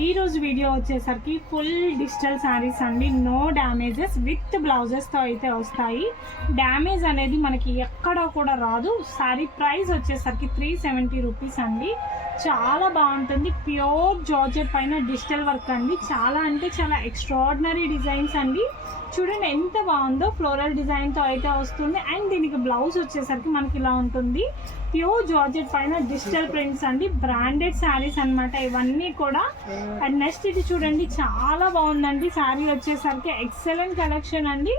ఈ రోజు వీడియో వచ్చేసరికి ఫుల్ డిజిటల్ శారీస్ అండి. నో డ్యామేజెస్ విత్ బ్లౌజెస్తో అయితే వస్తాయి. డ్యామేజ్ అనేది మనకి ఎక్కడ కూడా రాదు. శారీ ప్రైస్ వచ్చేసరికి 370 రూపీస్ అండి. చాలా బాగుంటుంది. ప్యూర్ జార్జెట్ పైన డిజిటల్ వర్క్ అండి. చాలా అంటే చాలా ఎక్స్ట్రాడినరీ డిజైన్స్ అండి. చూడండి ఎంత బాగుందో, ఫ్లోరల్ డిజైన్తో అయితే వస్తుంది. అండ్ దీనికి బ్లౌజ్ వచ్చేసరికి మనకి ఇలా ఉంటుంది. ప్యూర్ జార్జెట్ పైన డిజిటల్ ప్రింట్స్ అండి. బ్రాండెడ్ శారీస్ అనమాట ఇవన్నీ కూడా. అండ్ నెక్స్ట్ ఇది చూడండి, చాలా బాగుందండి. శారీ వచ్చేసరికి ఎక్సలెంట్ కలెక్షన్ అండి.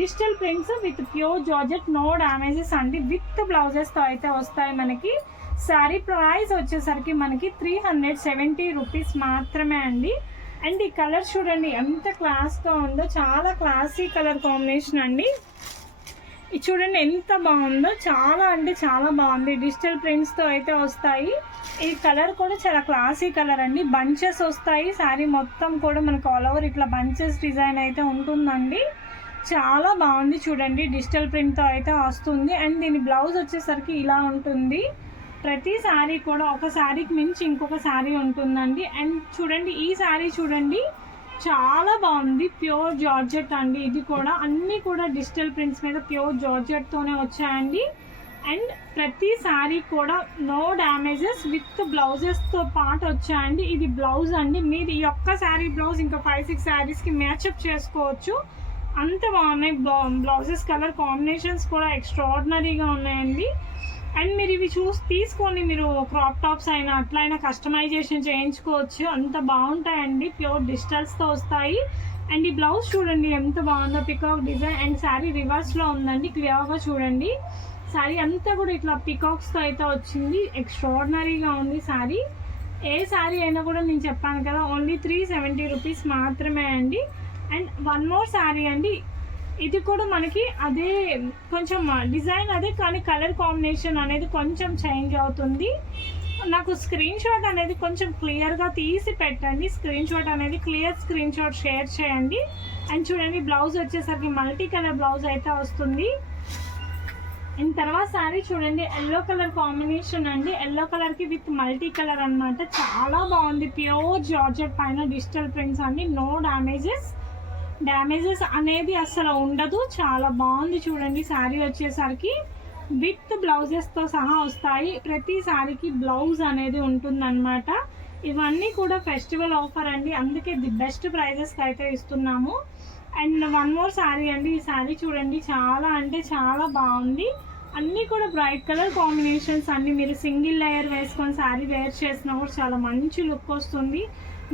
Digital prints with pure georgette, no damages అండి. విత్ బ్లౌజెస్తో అయితే వస్తాయి మనకి. శారీ ప్రైస్ వచ్చేసరికి మనకి 370 రూపీస్ మాత్రమే అండి. అండ్ ఈ కలర్ చూడండి ఎంత క్లాస్గా ఉందో, చాలా క్లాసీ కలర్ కాంబినేషన్ అండి. ఇది చూడండి ఎంత బాగుందో, చాలా అంటే చాలా బాగుంది. డిజిటల్ ప్రింట్స్తో అయితే వస్తాయి. ఈ కలర్ కూడా చాలా క్లాసీ కలర్ అండి. బంచెస్ వస్తాయి. శారీ మొత్తం కూడా మనకు ఆల్ ఓవర్ ఇట్లా బంచెస్ డిజైన్ అయితే ఉంటుందండి. చాలా బాగుంది చూడండి. డిజిటల్ ప్రింట్తో అయితే వస్తుంది. అండ్ దీని బ్లౌజ్ వచ్చేసరికి ఇలా ఉంటుంది. ప్రతి శారీ కూడా ఒక శారీకి మించి ఇంకొక శారీ ఉంటుందండి. అండ్ చూడండి ఈ శారీ చూడండి, చాలా బాగుంది. ప్యూర్ జార్జెట్ అండి. ఇది కూడా అన్నీ కూడా డిజిటల్ ప్రింట్స్ మీద ప్యూర్ జార్జెట్తోనే వచ్చాయండి. అండ్ ప్రతి శారీ కూడా నో డ్యామేజెస్ విత్ బ్లౌజెస్తో పాటు వచ్చాయండి. ఇది బ్లౌజ్ అండి. మీరు ఈ ఒక్క శారీ బ్లౌజ్ ఇంకా 5-6 శారీస్కి మ్యాచప్ చేసుకోవచ్చు. అంత బాగున్నాయి బ్లౌజెస్. కలర్ కాంబినేషన్స్ కూడా ఎక్స్ట్రాడినరీగా ఉన్నాయండి. అండ్ మీరు ఇవి తీసుకొని మీరు క్రాప్ టాప్స్ అయినా అట్లయినా కస్టమైజేషన్ చేయించుకోవచ్చు. అంత బాగుంటాయండి. ప్యూర్ డిజిటల్స్తో వస్తాయి. అండ్ ఈ బ్లౌజ్ చూడండి ఎంత బాగుందో, పికాక్ డిజైన్. అండ్ శారీ రివర్స్లో ఉందండి. క్లియర్గా చూడండి. శారీ అంతా కూడా ఇట్లా పికాక్స్తో అయితే వచ్చింది. ఎక్స్ట్రాడినరీగా ఉంది శారీ. ఏ శారీ అయినా కూడా నేను చెప్పాను కదా, ఓన్లీ 370 రూపీస్ మాత్రమే అండి. అండ్ వన్ మోర్ శారీ అండి. ఇది కూడా మనకి అదే కొంచెం డిజైన్ అదే, కానీ కలర్ కాంబినేషన్ అనేది కొంచెం చేంజ్ అవుతుంది. నాకు స్క్రీన్ షాట్ అనేది కొంచెం క్లియర్గా తీసి పెట్టండి. స్క్రీన్ షాట్ అనేది క్లియర్ స్క్రీన్ షాట్ షేర్ చేయండి. అండ్ చూడండి బ్లౌజ్ వచ్చేసరికి మల్టీ కలర్ బ్లౌజ్ అయితే వస్తుంది. అండ్ తర్వాత శారీ చూడండి, ఎల్లో కలర్ కాంబినేషన్ అండి. ఎల్లో కలర్కి విత్ మల్టీ కలర్ అనమాట. చాలా బాగుంది. ప్యూర్ జార్జెట్ పైన డిజిటల్ ప్రింట్స్ అండి. నో డ్యామేజెస్ అనేది అసలు ఉండదు. చాలా బాగుంది చూడండి. శారీ వచ్చేసరికి విత్ బ్లౌజెస్తో సహా వస్తాయి. ప్రతి శారీకి బ్లౌజ్ అనేది ఉంటుందన్నమాట. ఇవన్నీ కూడా ఫెస్టివల్ ఆఫర్ అండి. అందుకే ది బెస్ట్ ప్రైజెస్కి అయితే ఇస్తున్నాము. అండ్ వన్ మోర్ శారీ అండి. ఈ శారీ చూడండి, చాలా అంటే చాలా బాగుంది. అన్నీ కూడా బ్రైట్ కలర్ కాంబినేషన్స్ అన్నీ. మీరు సింగిల్ లేయర్ వేసుకొని శారీ వేర్ చేసినా కూడా చాలా మంచి లుక్ వస్తుంది.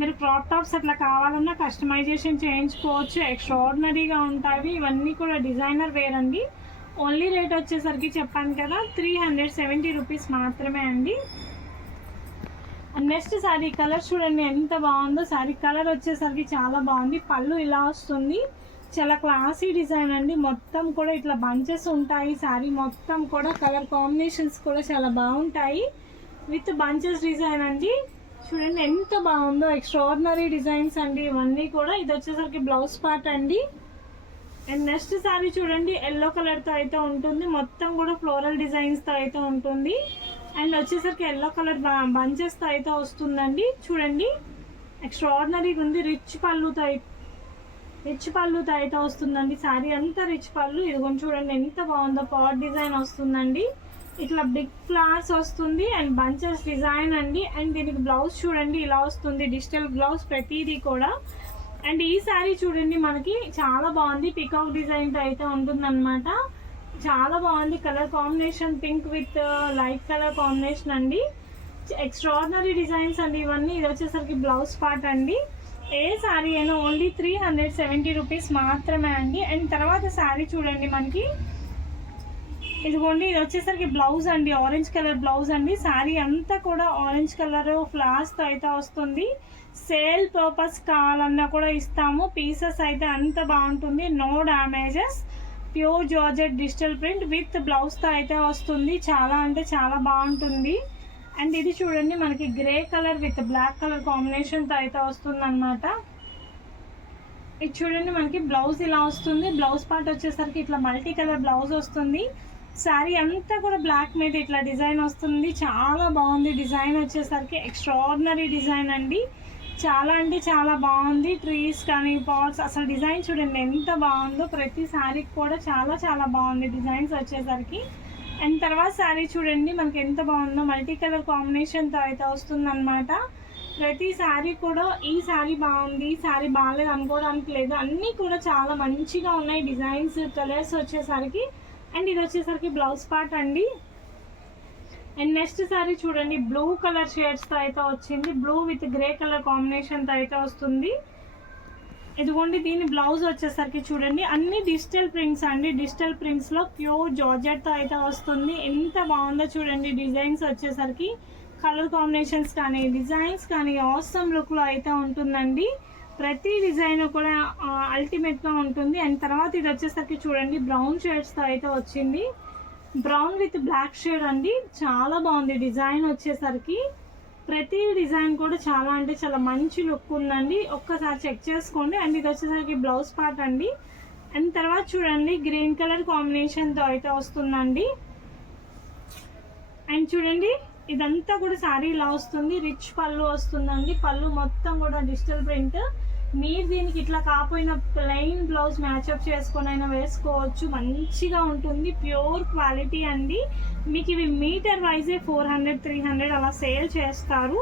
మీరు క్రాప్ టాప్స్ అట్లా కావాలన్నా కస్టమైజేషన్ చేయించుకోవచ్చు. ఎక్స్ట్రాడినరీగా ఉంటాయి. ఇవన్నీ కూడా డిజైనర్ వేర్ అండి. ఓన్లీ రేట్ వచ్చేసరికి చెప్పాను కదా, 370 రూపీస్ మాత్రమే అండి. నెక్స్ట్ శారీ కలర్ చూడండి ఎంత బాగుందో. శారీ కలర్ వచ్చేసరికి చాలా బాగుంది. పళ్ళు ఇలా వస్తుంది. చాలా క్లాసీ డిజైన్ అండి. మొత్తం కూడా ఇట్లా బంచెస్ ఉంటాయి. శారీ మొత్తం కూడా కలర్ కాంబినేషన్స్ కూడా చాలా బాగుంటాయి. విత్ బంచెస్ డిజైన్ అండి. చూడండి ఎంత బాగుందో. ఎక్స్ట్రాడినరీ డిజైన్స్ అండి ఇవన్నీ కూడా. ఇది వచ్చేసరికి బ్లౌజ్ పార్ట్ అండి. అండ్ నెక్స్ట్ శారీ చూడండి, ఎల్లో కలర్తో అయితే ఉంటుంది. మొత్తం కూడా ఫ్లోరల్ డిజైన్స్తో అయితే ఉంటుంది. అండ్ వచ్చేసరికి ఎల్లో కలర్ బంచెస్తో అయితే వస్తుందండి. చూడండి ఎక్స్ట్రాడినరీగా ఉంది. రిచ్ పళ్ళుతో అయితే వస్తుందండి. శారీ అంతా రిచ్ పళ్ళు. ఇదిగోండి చూడండి ఎంత బాగుందో. పాట్ డిజైన్ వస్తుందండి. ఇట్లా బిగ్ ఫ్లవర్స్ వస్తుంది. అండ్ బంచెస్ డిజైన్ అండి. అండ్ దీనికి బ్లౌజ్ చూడండి ఇలా వస్తుంది. డిజిటల్ బ్లౌజ్ ప్రతిదీ కూడా. అండ్ ఈ శారీ చూడండి మనకి చాలా బాగుంది. పికాక్ డిజైన్తో అయితే ఉంటుందన్నమాట. చాలా బాగుంది. Colour combination pink with light colour combination అండి. ఎక్స్ట్రాడినరీ డిజైన్స్ అండి ఇవన్నీ. ఇది వచ్చేసరికి బ్లౌజ్ పార్ట్ అండి. ఏ శారీ అయినా ఓన్లీ 370 రూపీస్ మాత్రమే అండి. అండ్ తర్వాత శారీ చూడండి మనకి, ఇదిగోండి ఇది వచ్చేసరికి బ్లౌజ్ అండి. ఆరెంజ్ కలర్ బ్లౌజ్ అండి. శారీ అంతా కూడా ఆరెంజ్ కలర్ ఫ్లవర్స్తో అయితే వస్తుంది. సేల్ పర్పస్ కావాలన్నా కూడా ఇస్తాము. పీసెస్ అయితే అంత బాగుంటుంది. No damages. Pure georgette digital print with బ్లౌజ్తో అయితే వస్తుంది. చాలా అంటే చాలా బాగుంటుంది. అండ్ ఇది చూడండి మనకి grey colour with black colour కాంబినేషన్తో అయితే వస్తుంది అనమాట. ఇది చూడండి మనకి బ్లౌజ్ ఇలా వస్తుంది. బ్లౌజ్ పార్ట్ వచ్చేసరికి ఇట్లా మల్టీ కలర్ బ్లౌజ్ వస్తుంది. శారీ అంతా కూడా బ్లాక్ మీద ఇట్లా డిజైన్ వస్తుంది. చాలా బాగుంది. డిజైన్ వచ్చేసరికి ఎక్స్ట్రాడినరీ డిజైన్ అండి. చాలా అంటే చాలా బాగుంది. ట్రీస్ కానీ పాట్స్ అసలు డిజైన్ చూడండి ఎంత బాగుందో. ప్రతి శారీకి కూడా చాలా చాలా బాగుంది డిజైన్స్ వచ్చేసరికి. అండ్ తర్వాత శారీ చూడండి మనకి ఎంత బాగుందో, మల్టీ కలర్ కాంబినేషన్తో అయితే వస్తుందన్నమాట. ప్రతి శారీ కూడా ఈ శారీ బాగుంది, ఈ శారీ బాగాలేదు అనుకోవడానికి లేదు, అన్నీ కూడా చాలా మంచిగా ఉన్నాయి డిజైన్స్, కలర్స్ వచ్చేసరికి. అండ్ ఇది వచ్చేసరికి బ్లౌజ్ పార్ట్ అండి. అండ్ నెక్స్ట్ శారీ చూడండి బ్లూ కలర్ షేడ్స్తో అయితే వచ్చింది. బ్లూ విత్ గ్రే కలర్ కాంబినేషన్తో అయితే వస్తుంది. ఇదిగోండి దీని బ్లౌజ్ వచ్చేసరికి చూడండి అన్ని డిజిటల్ ప్రింట్స్ అండి. డిజిటల్ ప్రింట్స్లో ప్యూర్ జార్జెట్తో అయితే వస్తుంది. ఎంత బాగుందో చూడండి డిజైన్స్ వచ్చేసరికి. కలర్ కాంబినేషన్స్ కానీ డిజైన్స్ కానీ ఆసమ్ లుక్లో అయితే ఉంటుందండి. ప్రతి డిజైన్ కూడా అల్టిమేట్గా ఉంటుంది. అండ్ తర్వాత ఇది వచ్చేసరికి చూడండి బ్రౌన్ షేడ్స్తో అయితే వచ్చింది. బ్రౌన్ విత్ బ్లాక్ షేడ్ అండి. చాలా బాగుంది డిజైన్ వచ్చేసరికి. ప్రతి డిజైన్ కూడా చాలా అంటే చాలా మంచి లుక్ ఉందండి. ఒక్కసారి చెక్ చేసుకోండి. అండ్ ఇది వచ్చేసరికి బ్లౌజ్ పార్ట్ అండి. అండ్ తర్వాత చూడండి గ్రీన్ కలర్ కాంబినేషన్తో అయితే వస్తుందండి. అండ్ చూడండి ఇదంతా కూడా శారీ ఇలా వస్తుంది. రిచ్ పళ్ళు వస్తుందండి. పళ్ళు మొత్తం కూడా డిజిటల్ ప్రింట్. మీరు దీనికి ఇట్లా కాకపోయినా ప్లెయిన్ బ్లౌజ్ మ్యాచ్అప్ చేసుకొని అయినా వేసుకోవచ్చు, మంచిగా ఉంటుంది. ప్యూర్ క్వాలిటీ అండి. మీకు ఇవి మీటర్ వైజే 400-300 అలా సేల్ చేస్తారు.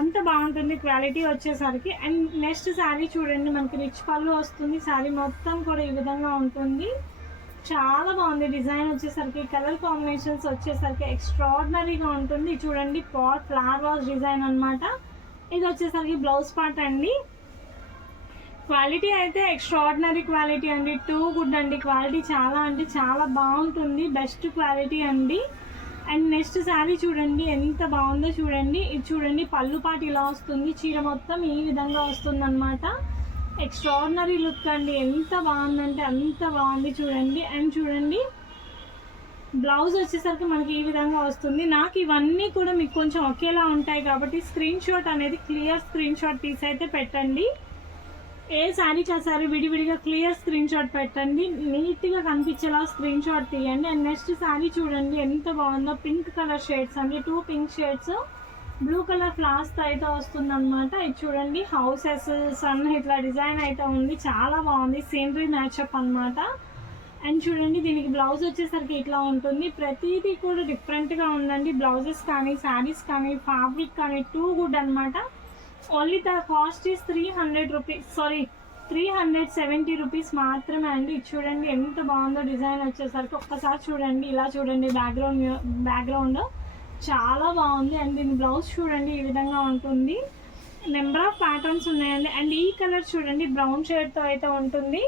అంత బాగుంటుంది క్వాలిటీ వచ్చేసరికి. అండ్ నెక్స్ట్ శారీ చూడండి మనకి రిచ్ పళ్ళు వస్తుంది. శారీ మొత్తం కూడా ఈ విధంగా ఉంటుంది. చాలా బాగుంది డిజైన్ వచ్చేసరికి. కలర్ కాంబినేషన్స్ వచ్చేసరికి ఎక్స్ట్రాడినరీగా ఉంటుంది. చూడండి పాట్ ఫ్లవర్ వాజ్ డిజైన్ అనమాట. ఇది వచ్చేసరికి బ్లౌజ్ పార్ట్ అండి. క్వాలిటీ అయితే ఎక్స్ట్రాడినరీ క్వాలిటీ అండి. టూ గుడ్ అండి. క్వాలిటీ చాలా అంటే చాలా బాగుంటుంది. బెస్ట్ క్వాలిటీ అండి. అండ్ నెక్స్ట్ శారీ చూడండి ఎంత బాగుందో చూడండి. ఇది చూడండి పళ్ళు పాటు ఇలా వస్తుంది. చీర మొత్తం ఈ విధంగా వస్తుంది అనమాట. ఎక్స్ట్రాడినరీ లుక్ అండి. ఎంత బాగుందంటే అంత బాగుంది చూడండి. అండ్ చూడండి బ్లౌజ్ వచ్చేసరికి మనకి ఈ విధంగా వస్తుంది. నాకు ఇవన్నీ కూడా మీకు కొంచెం ఒకేలా ఉంటాయి కాబట్టి స్క్రీన్ షాట్ అనేది క్లియర్ స్క్రీన్ షాట్ తీసి అయితే పెట్టండి. ఏ శారీకి ఆ శారీ విడివిడిగా క్లియర్ స్క్రీన్ షాట్ పెట్టండి. నీట్గా కనిపించేలా స్క్రీన్ షాట్ తీయండి. అండ్ నెక్స్ట్ శారీ చూడండి ఎంత బాగుందో. పింక్ కలర్ షేడ్స్ అండి. 2 పింక్ షేడ్స్ బ్లూ కలర్ ఫ్లవర్స్తో అయితే వస్తుంది అనమాట. ఇది చూడండి హౌసెస్ సన్ ఇట్లా డిజైన్ అయితే ఉంది. చాలా బాగుంది. సీనరీ మ్యాచ్అప్ అనమాట. అండ్ చూడండి దీనికి బ్లౌజ్ వచ్చేసరికి ఇట్లా ఉంటుంది. ప్రతిదీ కూడా డిఫరెంట్గా ఉందండి. బ్లౌజెస్ కానీ శారీస్ కానీ ఫ్యాబ్రిక్ కానీ టూ గుడ్ అనమాట. Only the cost is 300 rupees, sorry 370 rupees మాత్రమే అండి. ఇది చూడండి ఎంత బాగుందో డిజైన్ వచ్చేసరికి. ఒక్కసారి చూడండి ఇలా చూడండి బ్యాక్గ్రౌండ్ చాలా బాగుంది. అండ్ దీని బ్లౌజ్ చూడండి ఈ విధంగా ఉంటుంది. నెంబర్ ఆఫ్ ప్యాటర్న్స్ ఉన్నాయండి. అండ్ ఈ కలర్ చూడండి బ్రౌన్ షేడ్తో అయితే ఉంటుంది.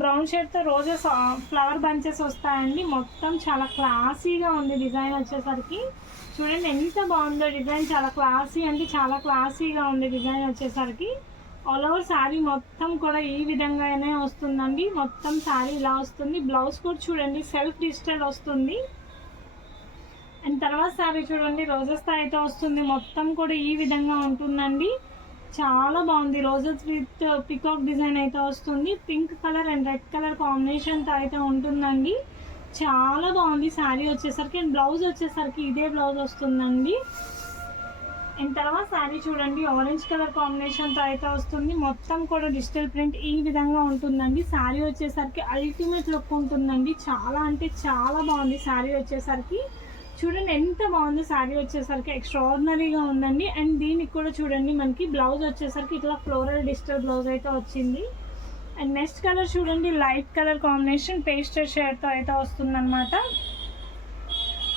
బ్రౌన్ షేడ్తో రోజెస్ ఫ్లవర్ బంచెస్ వస్తాయండి. మొత్తం చాలా క్లాసీగా ఉంది డిజైన్ వచ్చేసరికి. చూడండి ఎంత బాగుందో డిజైన్. చాలా క్లాసీ అంటే చాలా క్లాసీగా ఉంది డిజైన్ వచ్చేసరికి. ఆల్ ఓవర్ శారీ మొత్తం కూడా ఈ విధంగానే వస్తుందండి. మొత్తం శారీ ఇలా వస్తుంది. బ్లౌజ్ కూడా చూడండి సెల్ఫ్ డిజిటల్ వస్తుంది. అండ్ తర్వాత శారీ చూడండి రోజెస్తో అయితే వస్తుంది. మొత్తం కూడా ఈ విధంగా ఉంటుందండి. చాలా బాగుంది. రోజెస్ విత్ పికాక్ డిజైన్ అయితే వస్తుంది. Pink colour and red colour కాంబినేషన్తో అయితే ఉంటుందండి. చాలా బాగుంది శారీ వచ్చేసరికి. అండ్ బ్లౌజ్ వచ్చేసరికి ఇదే బ్లౌజ్ వస్తుందండి. అండ్ తర్వాత శారీ చూడండి ఆరెంజ్ కలర్ కాంబినేషన్తో అయితే వస్తుంది. మొత్తం కూడా డిజిటల్ ప్రింట్ ఈ విధంగా ఉంటుందండి. శారీ వచ్చేసరికి అల్టిమేట్ లుక్ ఉంటుందండి. చాలా అంటే చాలా బాగుంది శారీ వచ్చేసరికి. చూడండి ఎంత బాగుందో శారీ వచ్చేసరికి. ఎక్స్ట్రాడినరీగా ఉందండి. అండ్ దీనికి కూడా చూడండి మనకి బ్లౌజ్ వచ్చేసరికి ఇట్లా ఫ్లోరల్ డిజిటల్ బ్లౌజ్ అయితే వచ్చింది. అండ్ నెక్స్ట్ కలర్ చూడండి లైట్ కలర్ కాంబినేషన్ పేస్టల్ షేడ్తో అయితే వస్తుందన్నమాట.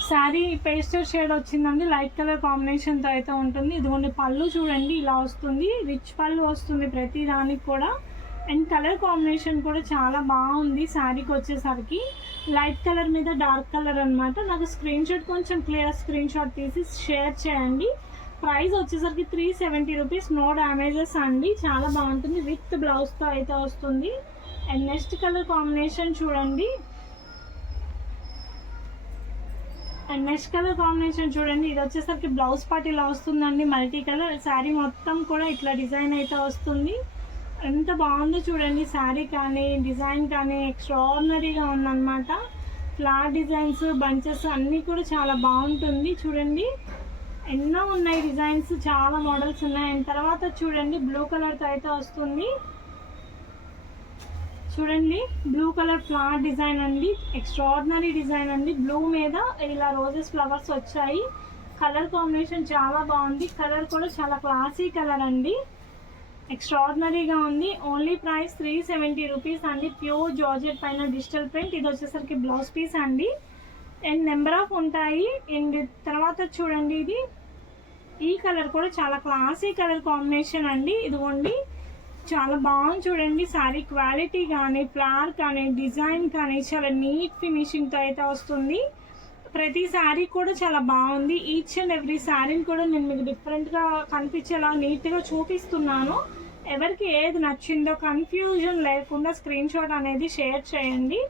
శారీ పేస్టల్ షేడ్ వచ్చిందండి. లైట్ కలర్ కాంబినేషన్తో అయితే ఉంటుంది. ఇదిగోండి పళ్ళు చూడండి ఇలా వస్తుంది. రిచ్ పళ్ళు వస్తుంది ప్రతి దానికి కూడా. అండ్ కలర్ కాంబినేషన్ కూడా చాలా బాగుంది శారీకి వచ్చేసరికి. లైట్ కలర్ మీద డార్క్ కలర్ అనమాట. నాకు స్క్రీన్ షాట్ కొంచెం క్లియర్ స్క్రీన్ షాట్ తీసి షేర్ చేయండి. ప్రైస్ వచ్చేసరికి 370 రూపీస్. నో డ్యామేజెస్ అండి. చాలా బాగుంటుంది. విత్ బ్లౌజ్తో అయితే వస్తుంది. అండ్ నెక్స్ట్ కలర్ కాంబినేషన్ చూడండి. అండ్ నెక్స్ట్ కలర్ కాంబినేషన్ చూడండి. ఇది వచ్చేసరికి బ్లౌజ్ పార్ట్ ఇలా వస్తుందండి. మల్టీ కలర్ శారీ మొత్తం కూడా ఇట్లా డిజైన్ అయితే వస్తుంది. ఎంత బాగుందో చూడండి శారీ కానీ డిజైన్ కానీ ఎక్స్ట్రాడినరీగా ఉందన్నమాట. ఫ్లవర్ డిజైన్స్ బంచెస్ అన్నీ కూడా చాలా బాగుంటుంది చూడండి. ఎన్నో ఉన్నాయి డిజైన్స్, చాలా మోడల్స్ ఉన్నాయి. అండ్ తర్వాత చూడండి బ్లూ కలర్తో అయితే వస్తుంది. చూడండి బ్లూ కలర్ ఫ్లవర్ డిజైన్ అండి, ఎక్స్ట్రాడినరీ డిజైన్ అండి. బ్లూ మీద ఇలా రోజెస్ ఫ్లవర్స్ వచ్చాయి. కలర్ కాంబినేషన్ చాలా బాగుంది. కలర్ కూడా చాలా క్లాసీ కలర్ అండి, ఎక్స్ట్రాడినరీగా ఉంది. ఓన్లీ ప్రైస్ 370 రూపీస్ అండి. ప్యూర్ జార్జెట్ పైన డిజిటల్ ప్రింట్. ఇది వచ్చేసరికి బ్లౌజ్ పీస్ అండి. అండ్ నెంబర్ ఆఫ్ ఉంటాయి. అండ్ తర్వాత చూడండి ఇది ఈ కలర్ కూడా చాలా క్లాసీ కలర్ కాంబినేషన్ అండి. ఇదిగోండి చాలా బాగుంది చూడండి. శారీ క్వాలిటీ కానీ, ఫ్లవర్ కానీ, డిజైన్ కానీ చాలా నీట్ ఫినిషింగ్తో అయితే వస్తుంది. ప్రతి శారీ కూడా చాలా బాగుంది. ఈచ్ అండ్ ఎవ్రీ శారీని కూడా నేను మీకు డిఫరెంట్గా కనిపించేలా నీట్గా చూపిస్తున్నాను. ఎవరికి ఏది నచ్చిందో కన్ఫ్యూజన్ లేకుండా స్క్రీన్ షాట్ అనేది షేర్ చేయండి.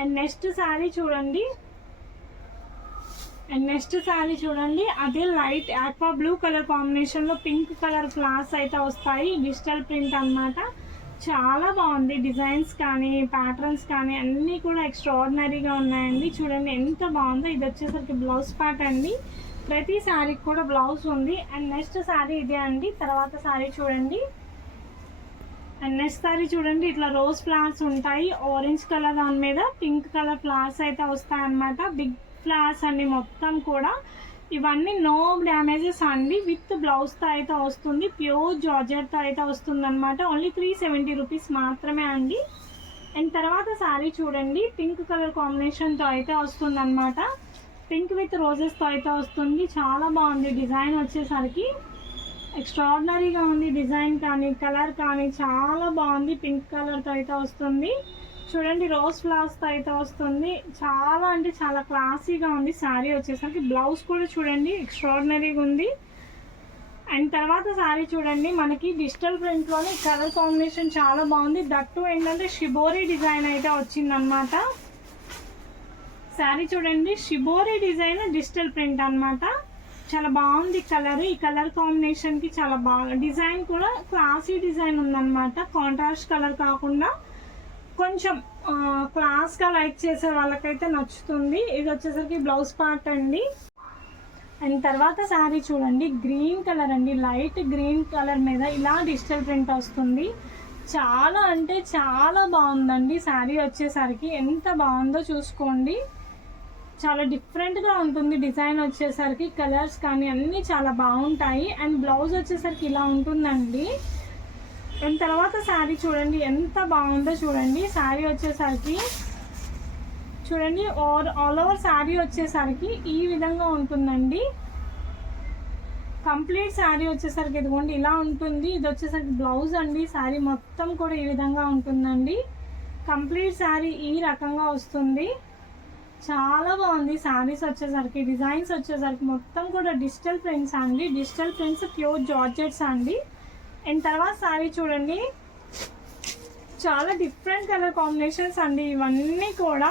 అండ్ నెక్స్ట్ శారీ చూడండి, అదే లైట్ ఆక్వా బ్లూ కలర్ కాంబినేషన్లో పింక్ కలర్ ఫ్లవర్స్ అయితే వస్తాయి. డిజిటల్ ప్రింట్ అన్నమాట. చాలా బాగుంది. డిజైన్స్ కానీ, ప్యాటర్న్స్ కానీ అన్నీ కూడా ఎక్స్ట్రాడినరీగా ఉన్నాయండి. చూడండి ఎంత బాగుందో. ఇది వచ్చేసరికి బ్లౌజ్ పార్ట్ అండి. ప్రతి శారీకి కూడా బ్లౌజ్ ఉంది. అండ్ నెక్స్ట్ శారీ ఇదే అండి. తర్వాత శారీ చూడండి. అండ్ నెక్స్ట్ శారీ చూడండి, ఇట్లా రోజ్ ఫ్లవర్స్ ఉంటాయి. ఆరెంజ్ కలర్ దాని మీద పింక్ కలర్ ఫ్లవర్స్ అయితే వస్తాయి అన్నమాట. బిగ్ ఫ్లవర్స్ అండి మొత్తం కూడా. ఇవన్నీ నో డ్యామేజెస్ అండి. విత్ బ్లౌజ్తో అయితే వస్తుంది. ప్యూర్ జార్జెట్తో అయితే వస్తుంది అనమాట. ఓన్లీ 370 రూపీస్ మాత్రమే అండి. అండ్ తర్వాత శారీ చూడండి, పింక్ కలర్ కాంబినేషన్తో అయితే వస్తుంది అనమాట. పింక్ విత్ రోజెస్తో అయితే వస్తుంది. చాలా బాగుంది డిజైన్ వచ్చేసరికి. ఎక్స్ట్రాడినరీగా ఉంది డిజైన్ కానీ, కలర్ కానీ చాలా బాగుంది. పింక్ కలర్తో అయితే వస్తుంది. చూడండి రోజ్ ఫ్లవర్స్తో అయితే వస్తుంది. చాలా అంటే చాలా క్లాసీగా ఉంది శారీ వచ్చేసరికి. బ్లౌజ్ కూడా చూడండి ఎక్స్ట్రాడినరీగా ఉంది. అండ్ తర్వాత శారీ చూడండి, మనకి డిజిటల్ ప్రింట్లోనే కలర్ కాంబినేషన్ చాలా బాగుంది. దట్టు ఏంటంటే షిబోరి డిజైన్ అయితే వచ్చిందనమాట. శారీ చూడండి, షిబోరి డిజైన్ డిజిటల్ ప్రింట్ అనమాట. చాలా బాగుంది కలర్. ఈ కలర్ కాంబినేషన్కి చాలా బాగా డిజైన్ కూడా క్లాసీ డిజైన్ ఉందన్నమాట. కాంట్రాస్ట్ కలర్ కాకుండా కొంచెం క్లాస్గా లైక్ చేసే వాళ్ళకైతే నచ్చుతుంది. ఇది వచ్చేసరికి బ్లౌజ్ పార్ట్ అండి. అండ్ తర్వాత శారీ చూడండి, గ్రీన్ కలర్ అండి. లైట్ గ్రీన్ కలర్ మీద ఇలా డిజిటల్ ప్రింట్ వస్తుంది. చాలా అంటే చాలా బాగుందండి శారీ వచ్చేసరికి. ఎంత బాగుందో చూసుకోండి. చాలా డిఫరెంట్గా ఉంటుంది డిజైన్ వచ్చేసరికి. కలర్స్ కానీ అన్నీ చాలా బాగుంటాయి. అండ్ బ్లౌజ్ వచ్చేసరికి ఇలా ఉంటుందండి. అండ్ తర్వాత శారీ చూడండి ఎంత బాగుందో చూడండి. శారీ వచ్చేసరికి చూడండి ఆల్ ఓవర్ శారీ వచ్చేసరికి ఈ విధంగా ఉంటుందండి. కంప్లీట్ శారీ వచ్చేసరికి ఇదిగోండి ఇలా ఉంటుంది. ఇది వచ్చేసరికి బ్లౌజ్ అండి. శారీ మొత్తం కూడా ఈ విధంగా ఉంటుందండి. కంప్లీట్ శారీ ఈ రకంగా వస్తుంది. చాలా బాగుంది శారీస్ వచ్చేసరికి. డిజైన్స్ వచ్చేసరికి మొత్తం కూడా డిజిటల్ ప్రింట్స్ అండి. డిజిటల్ ప్రింట్స్ ప్యూర్ జార్జెట్స్ అండి. అండ్ తర్వాత శారీ చూడండి, చాలా డిఫరెంట్ కలర్ కాంబినేషన్స్ అండి ఇవన్నీ కూడా.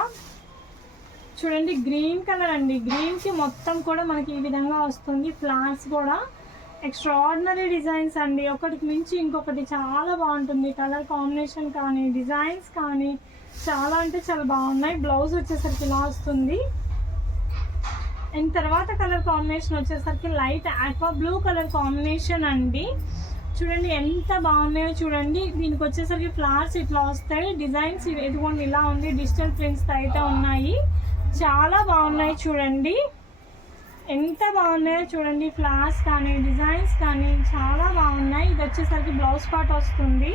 చూడండి గ్రీన్ కలర్ అండి. గ్రీన్కి మొత్తం కూడా మనకి ఈ విధంగా వస్తుంది. ఫ్లవర్స్ కూడా ఎక్స్ట్రాడినరీ డిజైన్స్ అండి. ఒకటికి మించి ఇంకొకటి చాలా బాగుంటుంది. కలర్ కాంబినేషన్ కానీ, డిజైన్స్ కానీ చాలా అంటే చాలా బాగున్నాయి. బ్లౌజ్ వచ్చేసరికి ఇలా వస్తుంది. అండ్ తర్వాత కలర్ కాంబినేషన్ వచ్చేసరికి light aqua blue colour combination అండి. చూడండి ఎంత బాగున్నాయో చూడండి. దీనికి వచ్చేసరికి ఫ్లవర్స్ ఇట్లా వస్తాయి. డిజైన్స్ ఇదిగోండి ఇలా ఉంది. డిజిటల్ ప్రింట్స్ అయితే ఉన్నాయి. చాలా బాగున్నాయి చూడండి. ఎంత బాగున్నాయో చూడండి. ఫ్లవర్స్ కానీ, డిజైన్స్ కానీ చాలా బాగున్నాయి. ఇది వచ్చేసరికి బ్లౌజ్ పార్ట్ వస్తుంది.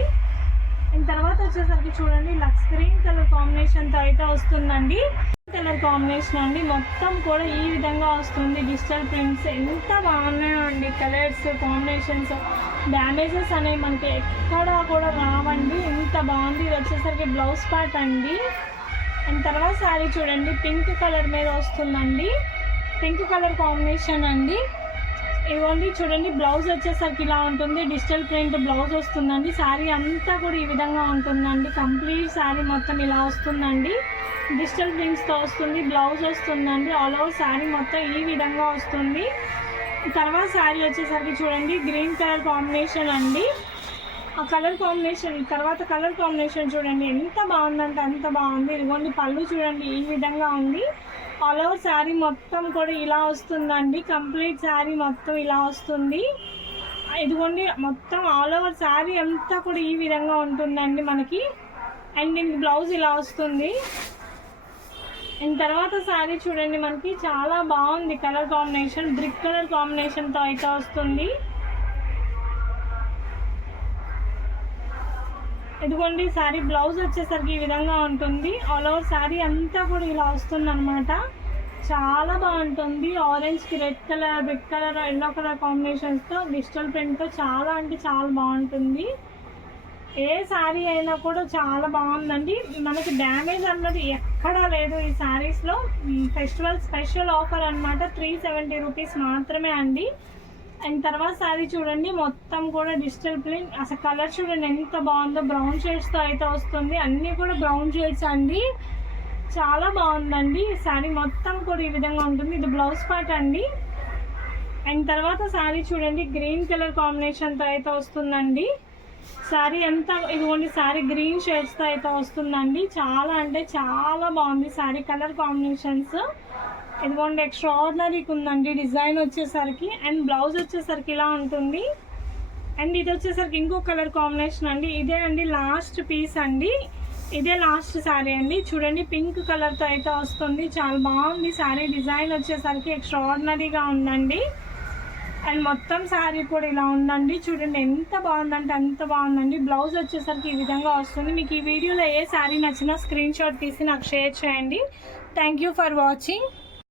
అండ్ తర్వాత వచ్చేసరికి చూడండి లక్స్ గ్రీన్ కలర్ కాంబినేషన్తో అయితే వస్తుందండి. కలర్ కాంబినేషన్ అండి. మొత్తం కూడా ఈ విధంగా వస్తుంది. డిజిటల్ ప్రింట్స్ ఎంత బాగున్నాయో అండి. కలర్స్ కాంబినేషన్స్ డ్యామేజెస్ అనేవి మనకి ఎక్కడా కూడా రావండి. ఎంత బాగుంది. ఇది వచ్చేసరికి బ్లౌజ్ పార్ట్ అండి. అండ్ తర్వాత శారీ చూడండి పింక్ కలర్ మీద వస్తుందండి. పింక్ కలర్ కాంబినేషన్ అండి. ఇవ్వండి చూడండి బ్లౌజ్ వచ్చేసరికి ఇలా ఉంటుంది. డిజిటల్ ప్రింట్ బ్లౌజ్ వస్తుందండి. శారీ అంతా కూడా ఈ విధంగా ఉంటుందండి. కంప్లీట్ శారీ మొత్తం ఇలా వస్తుందండి. డిజిటల్ ప్రింట్స్తో వస్తుంది. బ్లౌజ్ వస్తుందండి. ఆల్ ఓవర్ శారీ మొత్తం ఈ విధంగా వస్తుంది. తర్వాత శారీ వచ్చేసరికి చూడండి గ్రీన్ కలర్ కాంబినేషన్ అండి. ఆ కలర్ కాంబినేషన్ తర్వాత కలర్ కాంబినేషన్ చూడండి ఎంత బాగుందంటే అంత బాగుంది. ఇదిగోండి పళ్ళు చూడండి ఈ విధంగా ఉంది. ఆల్ ఓవర్ శారీ మొత్తం కూడా ఇలా వస్తుందండి. కంప్లీట్ శారీ మొత్తం ఇలా వస్తుంది. ఇదిగోండి మొత్తం ఆల్ ఓవర్ శారీ అంతా కూడా ఈ విధంగా ఉంటుందండి మనకి. అండ్ దీనికి బ్లౌజ్ ఇలా వస్తుంది. అండ్ తర్వాత శారీ చూడండి, మనకి చాలా బాగుంది కలర్ కాంబినేషన్. బ్రిక్ కలర్ కాంబినేషన్తో అయితే వస్తుంది. ఇదిగోండి శారీ బ్లౌజ్ వచ్చేసరికి ఈ విధంగా ఉంటుంది. ఆల్ ఓవర్ శారీ అంతా కూడా ఇలా వస్తుంది అనమాట. చాలా బాగుంటుంది. ఆరెంజ్కి red colour, brick colour, yellow colour కాంబినేషన్స్తో డిజిటల్ ప్రింట్తో చాలా అంటే చాలా బాగుంటుంది. ఏ శారీ అయినా కూడా చాలా బాగుందండి. మనకి డ్యామేజ్ అన్నది ఎక్కడా లేదు ఈ శారీస్లో. ఫెస్టివల్ స్పెషల్ ఆఫర్ అనమాట. 370 రూపీస్ మాత్రమే అండి. అండ్ తర్వాత శారీ చూడండి, మొత్తం కూడా డిజిటల్ ప్రింట్. అసలు కలర్ చూడండి ఎంత బాగుందో. బ్రౌన్ షేడ్స్తో అయితే వస్తుంది. అన్నీ కూడా బ్రౌన్ షేడ్స్ అండి. చాలా బాగుందండి. శారీ మొత్తం కూడా ఈ విధంగా ఉంటుంది. ఇది బ్లౌజ్ పార్ట్ అండి. అండ్ తర్వాత శారీ చూడండి, గ్రీన్ కలర్ కాంబినేషన్తో అయితే వస్తుందండి. శారీ అంతా ఇదిగోండి శారీ గ్రీన్ షేడ్స్తో అయితే వస్తుందండి. చాలా అంటే చాలా బాగుంది శారీ కలర్ కాంబినేషన్స్. ఇదిగోండి ఎక్స్ట్రాడినరీగా ఉందండి డిజైన్ వచ్చేసరికి. అండ్ బ్లౌజ్ వచ్చేసరికి ఇలా ఉంటుంది. అండ్ ఇది వచ్చేసరికి ఇంకో కలర్ కాంబినేషన్ అండి. ఇదే అండి లాస్ట్ పీస్ అండి. ఇదే లాస్ట్ శారీ అండి. చూడండి పింక్ కలర్తో అయితే వస్తుంది. చాలా బాగుంది శారీ డిజైన్ వచ్చేసరికి. ఎక్స్ట్రాడినరీగా ఉందండి. అండ్ మొత్తం శారీ కూడా ఇలా ఉందండి. చూడండి ఎంత బాగుందంటే అంత బాగుందండి. బ్లౌజ్ వచ్చేసరికి ఈ విధంగా వస్తుంది. మీకు ఈ వీడియోలో ఏ శారీ నచ్చినా స్క్రీన్ షాట్ తీసి నాకు షేర్ చేయండి. Thank you for watching.